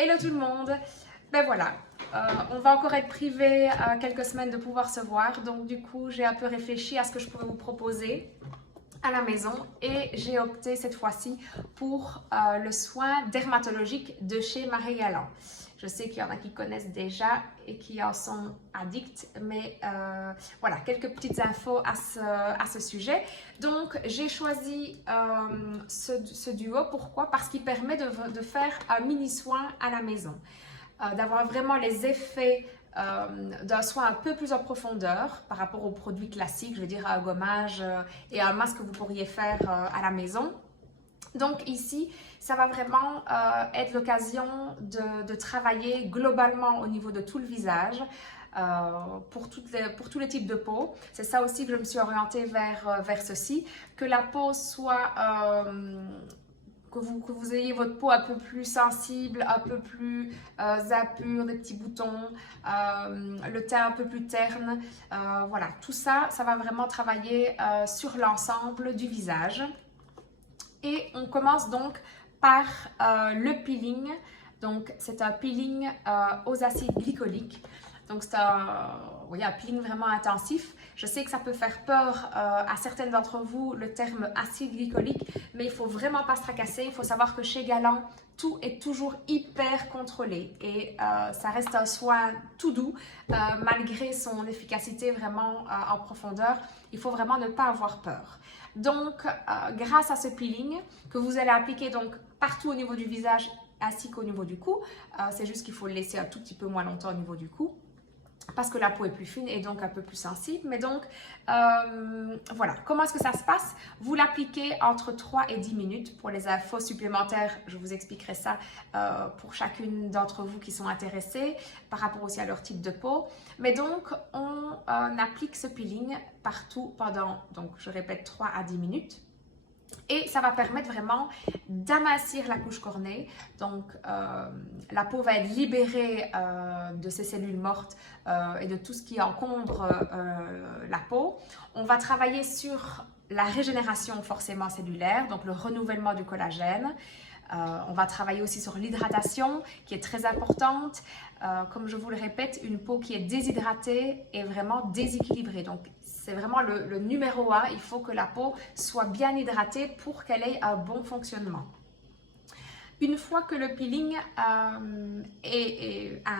Hello tout le monde! Ben voilà, on va encore être privé quelques semaines de pouvoir se voir, donc du coup j'ai un peu réfléchi à ce que je pouvais vous proposer à la maison et j'ai opté cette fois-ci pour le soin dermatologique de chez Marie Galland. Je sais qu'il y en a qui connaissent déjà et qui en sont addicts, mais voilà, quelques petites infos à ce sujet. Donc, j'ai choisi ce duo. Pourquoi? Parce qu'il permet de faire un mini soin à la maison, d'avoir vraiment les effets d'un soin un peu plus en profondeur par rapport aux produits classiques, je veux dire un gommage et un masque que vous pourriez faire à la maison. Donc ici, ça va vraiment être l'occasion de travailler globalement au niveau de tout le visage, pour tous les types de peau. C'est ça aussi que je me suis orientée vers ceci, que la peau soit... que vous ayez votre peau un peu plus sensible, un peu plus impure, des petits boutons, le teint un peu plus terne. Voilà, tout ça, ça va vraiment travailler sur l'ensemble du visage. Et on commence donc par le peeling. Donc, c'est un peeling aux acides glycoliques. Donc, c'est un peeling vraiment intensif. Je sais que ça peut faire peur à certaines d'entre vous, le terme acide glycolique, mais il ne faut vraiment pas se tracasser. Il faut savoir que chez Galant, tout est toujours hyper contrôlé et ça reste un soin tout doux malgré son efficacité vraiment en profondeur. Il faut vraiment ne pas avoir peur. Donc, grâce à ce peeling que vous allez appliquer donc partout au niveau du visage ainsi qu'au niveau du cou, c'est juste qu'il faut le laisser un tout petit peu moins longtemps au niveau du cou parce que la peau est plus fine et donc un peu plus sensible. Mais donc, voilà. Comment est-ce que ça se passe? Vous l'appliquez entre 3 et 10 minutes. Pour les infos supplémentaires, je vous expliquerai ça pour chacune d'entre vous qui sont intéressés, par rapport aussi à leur type de peau. Mais donc, on applique ce peeling partout pendant, donc je répète, 3 à 10 minutes. Et ça va permettre vraiment d'amincir la couche cornée. Donc, la peau va être libérée de ces cellules mortes et de tout ce qui encombre la peau. On va travailler sur la régénération forcément cellulaire, donc le renouvellement du collagène. On va travailler aussi sur l'hydratation qui est très importante. Comme je vous le répète, une peau qui est déshydratée est vraiment déséquilibrée. Donc, c'est vraiment le numéro 1. Il faut que la peau soit bien hydratée pour qu'elle ait un bon fonctionnement. Une fois que le peeling a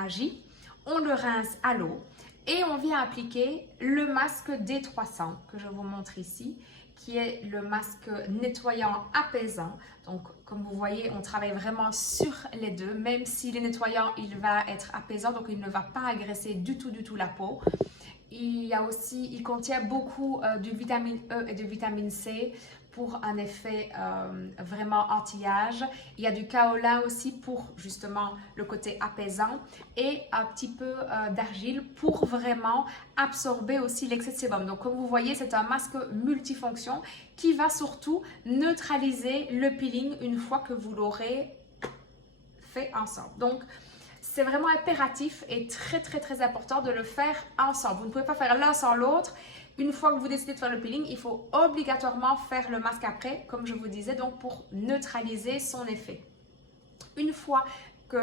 agi, on le rince à l'eau et on vient appliquer le masque D300 que je vous montre ici, qui est le masque nettoyant apaisant. Donc, comme vous voyez, on travaille vraiment sur les deux, même si le nettoyant, il va être apaisant, donc il ne va pas agresser du tout la peau. Il contient beaucoup de vitamine E et de vitamine C pour un effet vraiment anti-âge. Il y a du kaolin aussi pour justement le côté apaisant et un petit peu d'argile pour vraiment absorber aussi l'excès de sébum. Donc comme vous voyez, c'est un masque multifonction qui va surtout neutraliser le peeling une fois que vous l'aurez fait ensemble. Donc c'est vraiment impératif et très important de le faire ensemble. Vous ne pouvez pas faire l'un sans l'autre. Une fois que vous décidez de faire le peeling, il faut obligatoirement faire le masque après, comme je vous disais, donc pour neutraliser son effet. Une fois que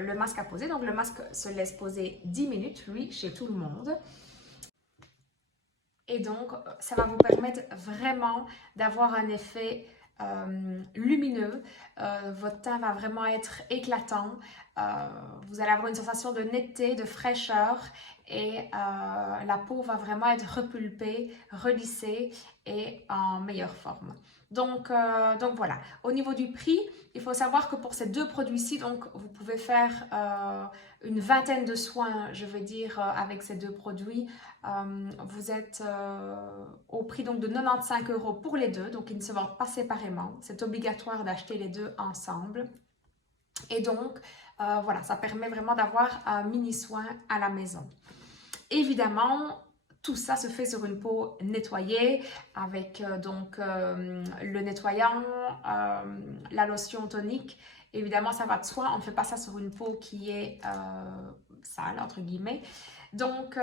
le masque a posé, donc le masque se laisse poser 10 minutes, lui, chez tout le monde. Et donc, ça va vous permettre vraiment d'avoir un effet lumineux. Votre teint va vraiment être éclatant. Vous allez avoir une sensation de netteté, de fraîcheur et la peau va vraiment être repulpée, relissée et en meilleure forme. Donc voilà. Au niveau du prix, il faut savoir que pour ces deux produits-ci, donc vous pouvez faire une vingtaine de soins, je veux dire, avec ces deux produits. Vous êtes au prix donc de 95 € pour les deux, donc ils ne se vendent pas séparément. C'est obligatoire d'acheter les deux ensemble. Et donc, voilà, ça permet vraiment d'avoir un mini soin à la maison. Évidemment, tout ça se fait sur une peau nettoyée avec le nettoyant, la lotion tonique. Évidemment, ça va de soi, on ne fait pas ça sur une peau qui est sale, entre guillemets. Donc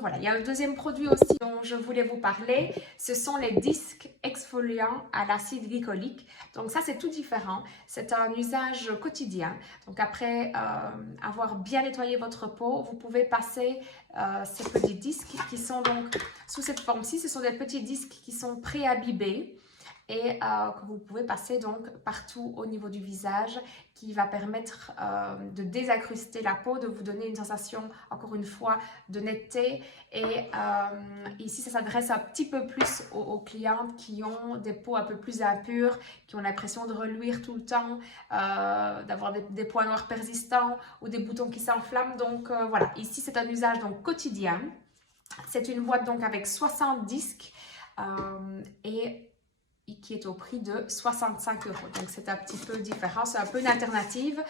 voilà, il y a un deuxième produit aussi dont je voulais vous parler. Ce sont les disques exfoliants à l'acide glycolique. Donc ça, c'est tout différent. C'est un usage quotidien. Donc après avoir bien nettoyé votre peau, vous pouvez passer ces petits disques qui sont donc sous cette forme-ci. Ce sont des petits disques qui sont pré-imbibés et que vous pouvez passer donc partout au niveau du visage, qui va permettre de désincruster la peau, de vous donner une sensation, encore une fois, de netteté. Et ici, ça s'adresse un petit peu plus aux clientes qui ont des peaux un peu plus impures, qui ont l'impression de reluire tout le temps, d'avoir des points noirs persistants ou des boutons qui s'enflamment. Donc voilà, ici, c'est un usage donc quotidien. C'est une boîte donc avec 60 disques et qui est au prix de 65 €. Donc c'est un petit peu différent, c'est un peu une alternative.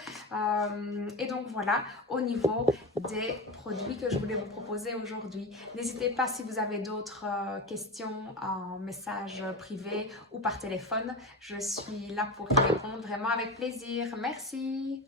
Et donc voilà, au niveau des produits que je voulais vous proposer aujourd'hui. N'hésitez pas si vous avez d'autres questions en message privé ou par téléphone. Je suis là pour y répondre vraiment avec plaisir. Merci.